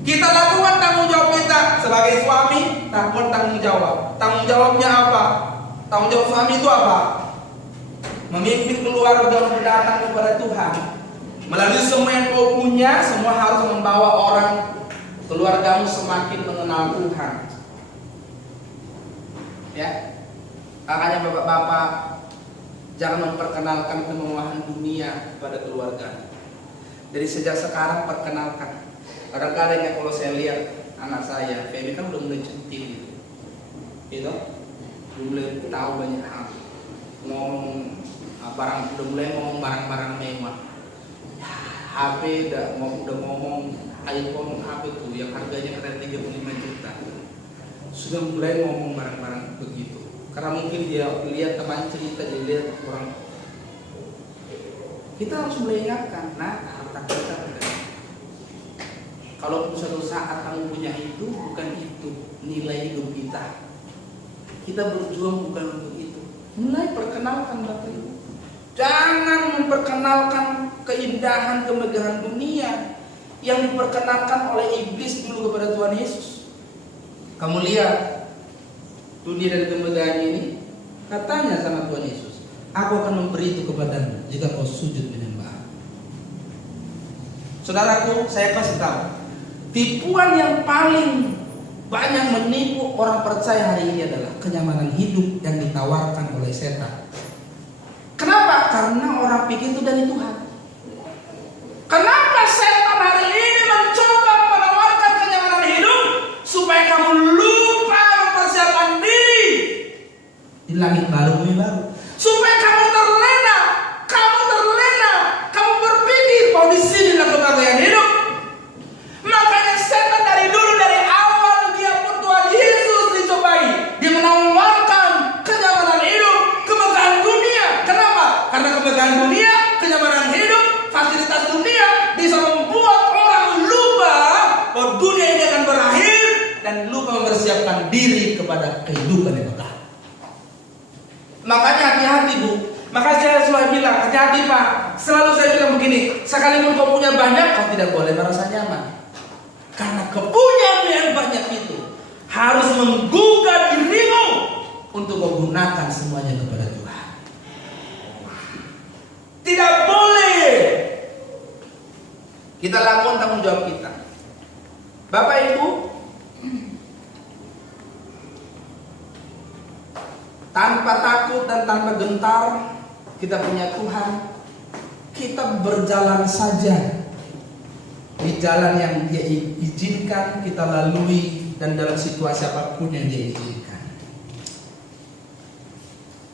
Kita lakukan tanggung jawab kita sebagai suami, lakukan tanggung jawab. Tanggung jawabnya apa? Tanggung jawab suami itu apa? Memimpin keluarga mendatang kepada Tuhan. Melalui semua yang kau punya, semua harus membawa orang keluargamu semakin mengenal Tuhan. Ya, makanya bapak-bapak, jangan memperkenalkan kemewahan dunia kepada keluarga. Dari sejak sekarang perkenalkan. Kadang-kadang ya kalau saya lihat anak saya, Feby kan udah mulai centil gitu, udah mulai tahu banyak hal, ngomong udah mulai ngomong barang-barang mewah, HP udah ngomong iPhone HP tuh yang harganya keren 35 juta, sudah mulai ngomong barang-barang begitu. Karena mungkin dia lihat teman cerita, dia lihat orang. Kita harus mulai ingatkan, nah harta kita tidak. Kalau suatu saat kamu punya itu, bukan itu nilai hidup kita. Kita berjuang bukan untuk itu. Mulai perkenalkan Bapak Ibu. Jangan memperkenalkan keindahan kemegahan dunia yang diperkenalkan oleh iblis dulu kepada Tuhan Yesus. Kamu lihat dunia dan kemegahan ini, katanya sama Tuhan Yesus, aku akan memberi itu kepadamu jika kau sujud menyembah. Saudaraku, saya kasih tahu, tipuan yang paling banyak menipu orang percaya hari ini adalah kenyamanan hidup yang ditawarkan oleh setan. Kenapa? Karena orang pikir itu dari Tuhan. Kenapa setan hari ini mencoba menawarkan kenyamanan hidup supaya kamu lupa mempersiapkan diri di langit baru, bumi baru, supaya kamu terlena, kamu berpikir bahwa di sini adalah kebahagiaan hidup. Makanya setan dari dulu, dari awal dia pun Tuhan Yesus dicobai, dia menawarkan kenyamanan hidup, kemegahan dunia. Kenapa? Karena kemegahan dunia, kenyamanan hidup, fasilitas dunia bisa membuat orang lupa bahwa dunia ini akan berakhir dan lupa mempersiapkan diri kepada kehidupan yang kekal. Makanya hati-hati Bu. Makanya saya selalu bilang, hati-hati Pak. Selalu saya bilang begini, sekalipun kau punya banyak, kau tidak boleh merasa nyaman. Karena kepunyaan yang banyak itu harus menggugah dirimu untuk menggunakan semuanya kepada Tuhan. Tidak boleh. Kita lakukan tanggung jawab kita. Bapak Ibu, tanpa takut dan tanpa gentar, kita punya Tuhan, kita berjalan saja di jalan yang Dia izinkan kita lalui dan dalam situasi apapun yang Dia izinkan.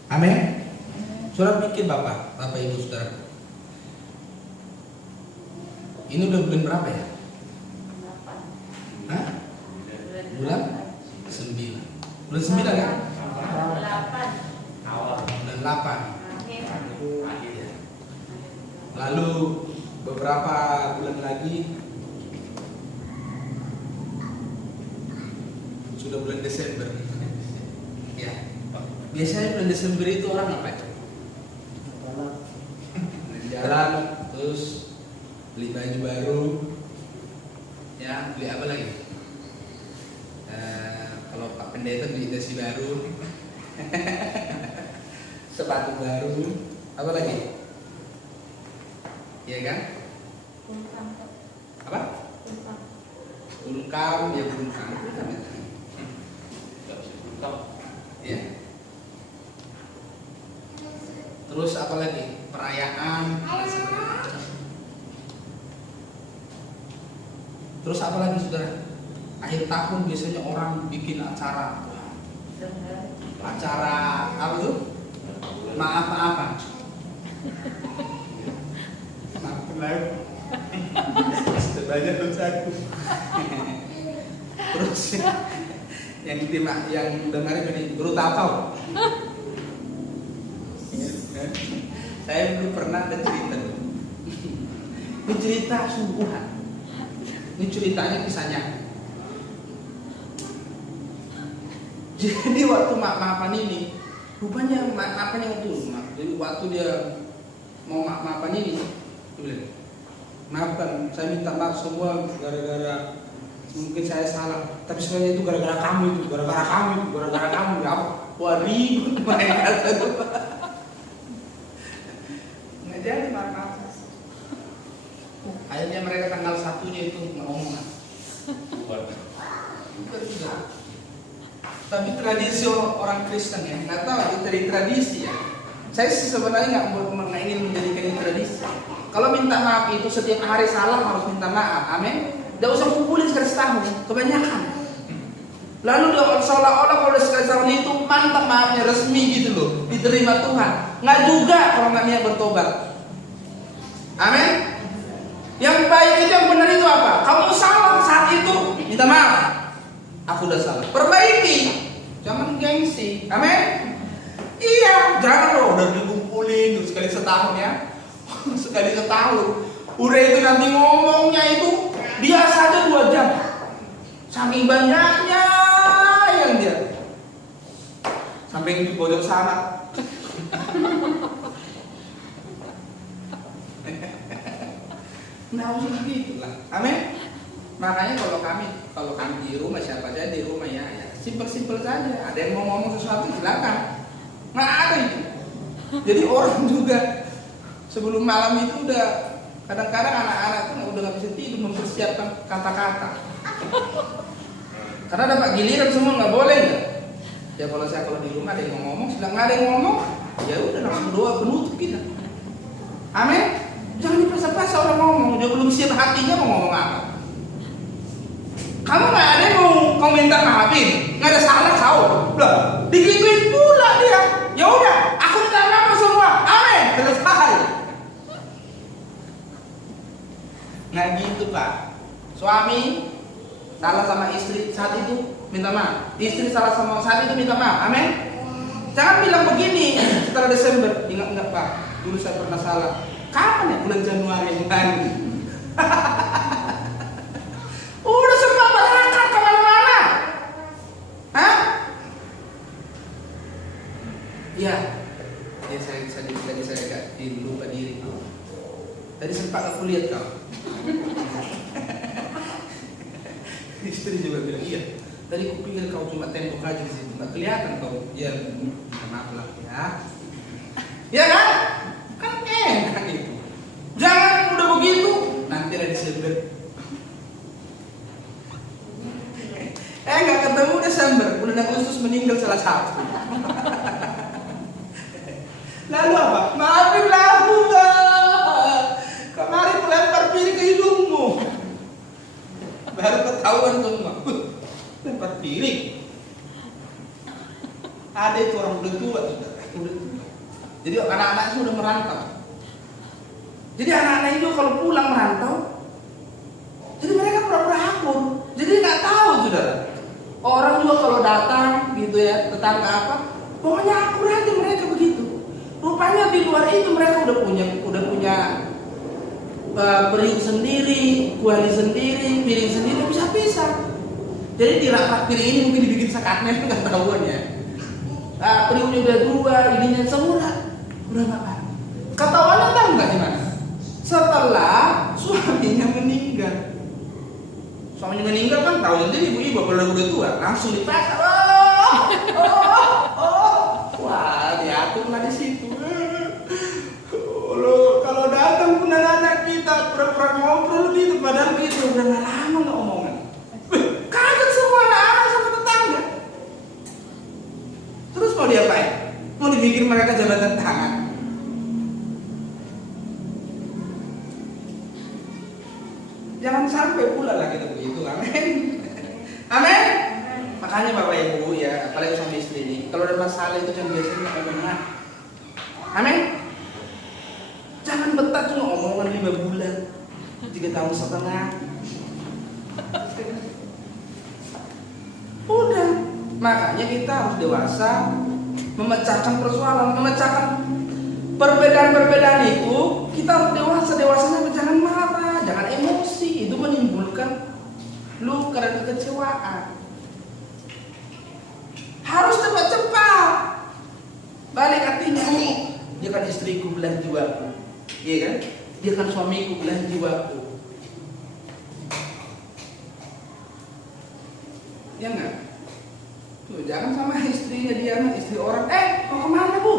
Amin. Saudara pikir Bapak Ibu Saudara, ini udah bulan berapa ya? Hah? Bulan 9. Bulan 9 kan? Bulan 8. Lalu beberapa bulan lagi sudah bulan Desember. Ya. Biasanya bulan Desember itu orang apa ya? Jalan, terus beli baju baru, ya beli apa lagi? Kalau Pak Pendeta beli dasi baru, sepatu baru, apa lagi? Iya kan? Apa? Ulungkam, ya ulungkam. Ya. Terus apa lagi? Perayaan. Terus apa lagi saudara? Akhir tahun biasanya orang bikin acara apa tuh? Maaf-maafan. Maafkan lagi. Sudah banyak dosaku. Terus yang dengarin ini guru tapau. Saya belum pernah ada cerita. Ini cerita sungguhan. Ini ceritanya kisahnya. Jadi waktu maaf-maafan ini, rupanya maaf-maafannya itu. Jadi waktu dia mau maaf-maafan ini, dia bilang, maafkan, saya minta maaf semua gara-gara mungkin saya salah. Tapi sebenarnya itu gara-gara kamu itu, gara-gara kamu. Ya, wah ribut mereka tuh. Nggak jadi maaf-maaf. Akhirnya mereka tanggal 1-nya itu ngomong. Tapi tradisi orang Kristen ya, nggak tahu itu dari tradisi ya. Saya sebenarnya nggak ingin menjadikan ini tradisi. Kalau minta maaf itu setiap hari salah harus minta maaf, amin. Nggak usah kumpulin sekali setahun, kebanyakan. Lalu seolah-olah kalau sekali setahun itu mantap maafnya resmi gitu loh, diterima Tuhan. Nggak juga kalau nggak niat bertobat, amin. Yang baik itu, yang benar itu apa? Kamu salah saat itu, minta maaf. Aku udah salah, perbaiki. Jangan gengsi, amin. Iya, jangan loh udah dikumpulin sekali setahun ya. Sekali setahun. Udah itu nanti ngomongnya itu dia saja 2 jam. Saking banyaknya yang dia. Sampai di pojok sana. Nah, usah gitu lah. Amin. Makanya kalau kami di rumah, siapa aja di rumah ya simpel-simpel saja. Ada yang mau ngomong sesuatu silakan. Nggak ada itu. Jadi orang juga sebelum malam itu udah kadang-kadang anak-anak tuh udah nggak bisa tidur mempersiapkan kata-kata. Karena dapat giliran semua nggak boleh nggak? Ya kalau di rumah ada yang mau ngomong, sedang nggak ada yang ngomong, ya udah langsung doa penutup kita. Amin. Jangan dipaksa-paksa orang ngomong, dia belum siap hatinya mau ngomong apa. Kamu nggak ada yang mau minta maafin, nggak ada salah kau, lah digituin pula dia. Ya udah, aku minta maaf semua, amin, selesai. Nggak gitu Pak. Suami salah sama istri saat itu minta maaf, istri salah sama saat itu minta maaf, amin. Jangan bilang begini setelah Desember, ingat Pak, dulu saya pernah salah. Kapan ya bulan Januari yang lalu? Udah semua berangkat kemana-mana. Hah? Ya saya agak lupa diri. Tadi sempat aku lihat kau. Istri juga bilang iya. Tadi aku pikir kau cuma tembok aja di situ, nggak kelihatan kau. Ya, maaf lah ya. Ya kan? Kan enak itu. Jangan udah begitu nanti ada Desember. Nggak ketemu Desember, bulan Agustus meninggal salah satu. Lalu apa? Maafkanlah aku, Mbak. Kemarin aku lempar piring ke hidungmu. Baru ketahuan semua. Lempar piring. Ada itu orang udah tua sudah. Jadi anak-anak itu udah merantau. Jadi anak-anak itu kalau pulang merantau, jadi mereka pura-pura akur. Jadi nggak tahu saudara. Orang juga kalau datang gitu ya, tetangga apa, pokoknya akur aja mereka begitu. Rupanya di luar itu mereka udah punya periuk sendiri, kuali sendiri, piring sendiri, pisah-pisah. Jadi di rak piring ini mungkin dibikin sekatnya itu nggak tahuan ya. Periuknya udah dua, ininya semua udah nggak apa. Ketahuannya tahu nggak gimana? Setelah suaminya meninggal. Suaminya meninggal kan tahu sendiri ibu-ibu udah tua, langsung dipaksa. Wah, diatur lah di situ. Kalau datang pun anak kita pura-pura ngobrol gitu, padahal gitu udah nggak lama nggak omongan. Kaget semua anak-anak sama tetangga. Terus mau diapain? Mau dibikin mereka jabatan tangan. Jangan sampai pula lah kita begitu, amin. Amin. Makanya Bapak Ibu ya, apalagi suami istri ini, kalau ada masalah itu kan biasanya omongan. Amin. Jangan betah cuma omongan 5 bulan, 3 tahun setengah. Udah. Makanya kita harus dewasa memecahkan persoalan, memecahkan perbedaan-perbedaan itu. Kita harus dewasanya jangan marah, jangan emosi. Itu menimbulkan luka dan kekecewaan. Harus cepat-cepat. Balik artinya, dia kan istriku belahan jiwaku, iya kan? Dia kan suamiku belahan jiwaku. Ya enggak? Tuh, jangan sama istrinya dia, istri orang. Mau kemana bu?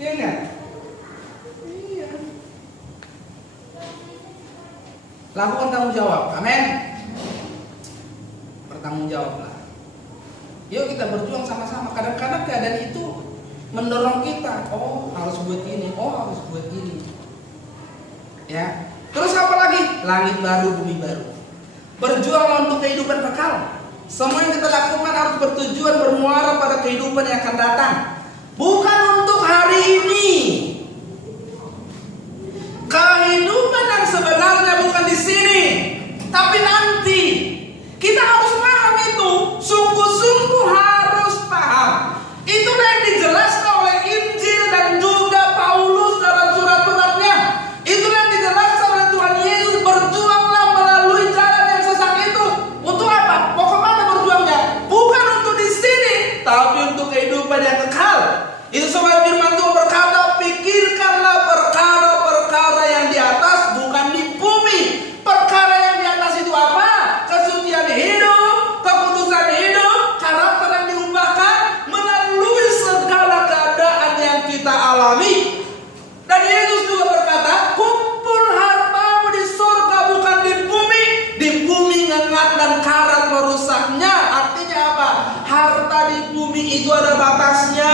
Iya enggak? Iya. Lakukan tanggung jawab, amin. Bertanggung jawablah. Yuk kita berjuang sama-sama. Kadang-kadang keadaan itu mendorong kita. Oh harus buat ini, oh harus buat ini. Ya. Terus apa lagi? Langit baru, bumi baru. Berjuang untuk kehidupan kekal. Semua yang kita lakukan harus bertujuan bermuara pada kehidupan yang akan datang. Bukan untuk hari ini. Kehidupan yang sebenarnya bukan di sini, tapi nanti. Kita harus paham itu. Sungguh-sungguh harus paham. Itulah yang dijelaskan oleh Injil dan juga Paulus dalam surat-suratnya. Itulah yang dijelaskan oleh Tuhan Yesus. Berjuanglah melalui jalan yang sesak itu. Untuk apa? Mau kemana berjuangnya? Bukan untuk di sini, tapi untuk kehidupan yang kekal. Itu sebab firman Tuhan berkata, pikirkanlah perkara-perkara yang di atas, bukan di bumi. Perkara yang di atas itu apa? Kesucian hidup, kekudusan hidup, karakter yang diubahkan melalui segala keadaan yang kita alami. Dan Yesus juga berkata, kumpul hartamu di surga bukan di bumi. Di bumi ngengat dan karat merusaknya. Artinya apa? Harta di bumi itu ada batasnya.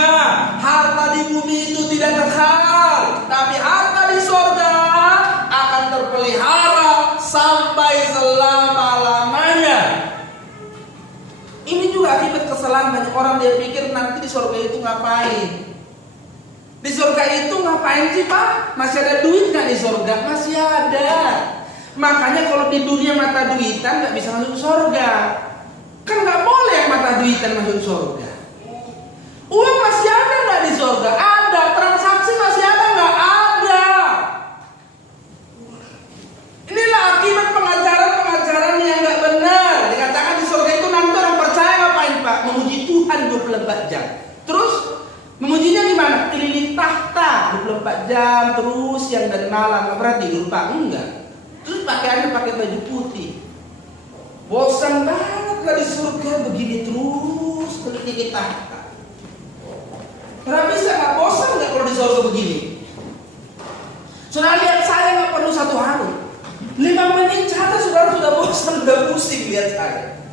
Harta di bumi itu tidak kekal. Tapi harta di surga akan terpelihara sampai selama-lamanya. Ini juga akibat kesalahan banyak orang. Dia pikir nanti di surga itu ngapain? Di surga itu ngapain sih Pak? Masih ada duit gak di surga? Masih ada. Makanya kalau di dunia mata duitan gak bisa masuk surga. Kan gak boleh yang mata duitan masuk surga. Uang masih ada gak di surga? Ada. Transaksi masih ada gak? Ada. Inilah akibat pengajaran-pengajaran yang gak benar. Dikatakan di surga itu nanti orang percaya ngapain Pak? Memuji Tuhan 24 jam. Terus memujinya gimana? Keliling tahta 24 jam terus siang dan malam. Gak pernah tidur Pak? Enggak. Terus pakaiannya pakai baju putih. Bosan banget lah di surga begini terus keliling tahta. Gak bisa, gak bosan gak kalau di surga begini? Saudara lihat saya gak perlu 1 hari. 5 menit saja saudara sudah bosan, sudah pusing lihat saya.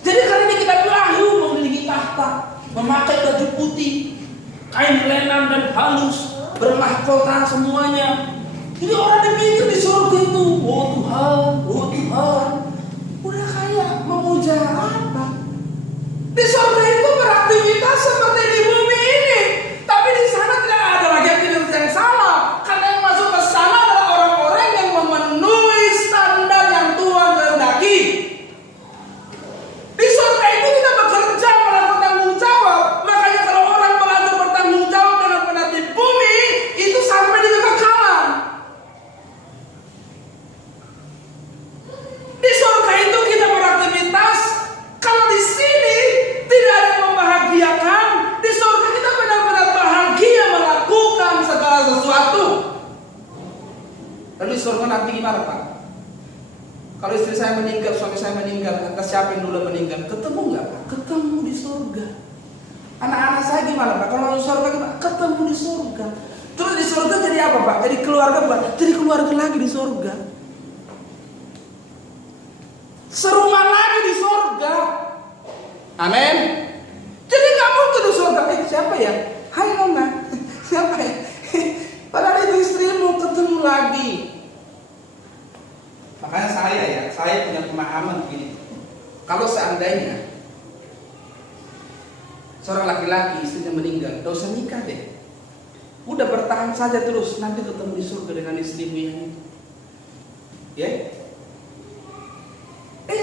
Jadi kali ini kita bilang, ayo mengelilingi tahta. takhta, memakai baju putih, kain lenan dan halus, bermahkota semuanya. Jadi orang dipikir di surga itu, oh Tuhan, udah kayak memuja apa? Di surga itu beraktivitas seperti di bumi ini, tapi di sana tidak ada lagi aktivitas yang salah. Karena yang masuk ke sana adalah orang-orang yang memenuhi standar yang Tuhan kehendaki. Di surga itu tidak bekerja malah bertanggung jawab. Makanya kalau orang belajar bertanggung jawab dengan benar di bumi, itu sampai di kekekalan. Di surga itu kita beraktivitas. Kalau di sini tidak ada yang membahagiakan, di surga kita benar-benar bahagia melakukan segala sesuatu. Lalu di surga nanti gimana, Pak? Kalau istri saya meninggal, suami saya meninggal, kata siapa yang dulu meninggal? Ketemu nggak, Pak? Ketemu di surga. Anak-anak saya gimana, Pak? Kalau masuk surga gimana? Ketemu di surga. Terus di surga jadi apa, Pak? Jadi keluarga, Pak? Jadi keluarga lagi di surga. Serumah lagi di surga. Amin. Jadi nggak mungkin di surga. Siapa ya? Hai Nona. Siapa ya? Padahal itu istrimu ketemu lagi. Makanya saya punya pemahaman begini. Kalau seandainya seorang laki-laki istrinya meninggal, gak usah nikah deh. Udah bertahan saja terus, nanti ketemu di surga dengan istrimu yang itu. Ya?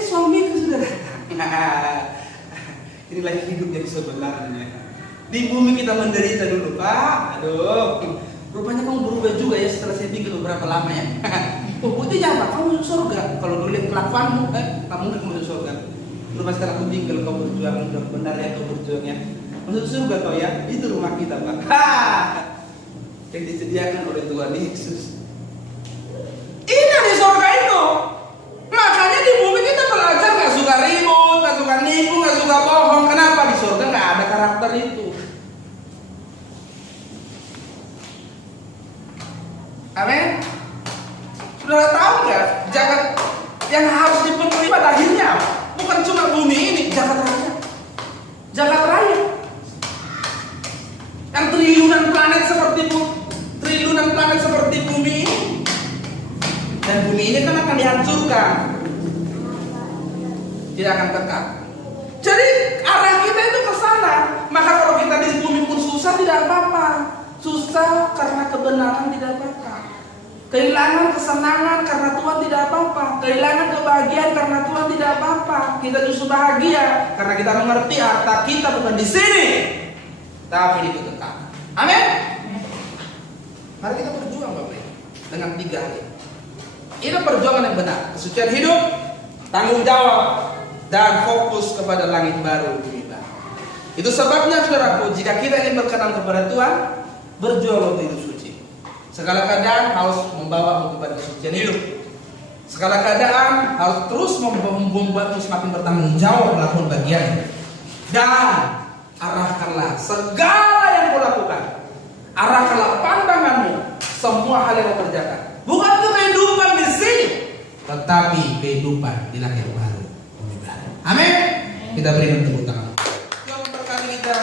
Suamiku sudah datang. Inilah hidup yang sebenarnya. Di bumi kita menderita dulu, Pak. Aduh, rupanya kamu berubah juga ya setelah saya tinggal beberapa lama ya. Buktinya apa? Kamu masuk surga. Kalau dulu lihat kelakuanmu, kamu nggak masuk surga. Lu pasti aku tinggal kau berjuang udah benar ya kau berjuangnya. Masuk surga kau ya. Itu rumah kita, Pak. Yang disediakan oleh Tuhan Yesus. Ini di surga itu. Makanya di bumi kita belajar nggak suka ribut, nggak suka nipu, nggak suka bohong. Kenapa? Di surga nggak ada karakter itu. Amin. Sudah tahu nggak? Jagat yang harus dipenuhi pada akhirnya bukan cuma bumi ini, jagat raya. Jagat raya. Yang triliunan planet seperti bumi ini. Dan bumi ini kan akan dihancurkan, tidak akan kekal. Jadi arah kita itu ke sana. Maka kalau kita di bumi pun susah tidak apa-apa. Susah karena kebenaran tidak apa-apa. Kehilangan kesenangan karena Tuhan tidak apa-apa. Kehilangan kebahagiaan karena Tuhan tidak apa-apa. Kita justru bahagia karena kita mengerti harta kita bukan di sini, tapi di kekekalan. Amin. Mari kita berjuang, Bapak, dengan 3 hal. Ini perjuangan yang benar, kesucian hidup, tanggung jawab, dan fokus kepada langit baru bumi baru. Itu sebabnya saudaraku, jika kita ingin berkenan kepada Tuhan, berjuang untuk hidup suci. Segala keadaan harus membawa kepada kesucian hidup. Segala keadaan harus terus membuatmu semakin bertanggung jawab melakukan bagiannya. Dan arahkanlah segala yang kau lakukan. Arahkanlah pandanganmu, semua hal yang kau kerjakan. Bukan untuk kehidupan di sini, tetapi kehidupan di langit baru, bumi baru. Amin. Kita berikan tepuk tangan. Yang berkali kita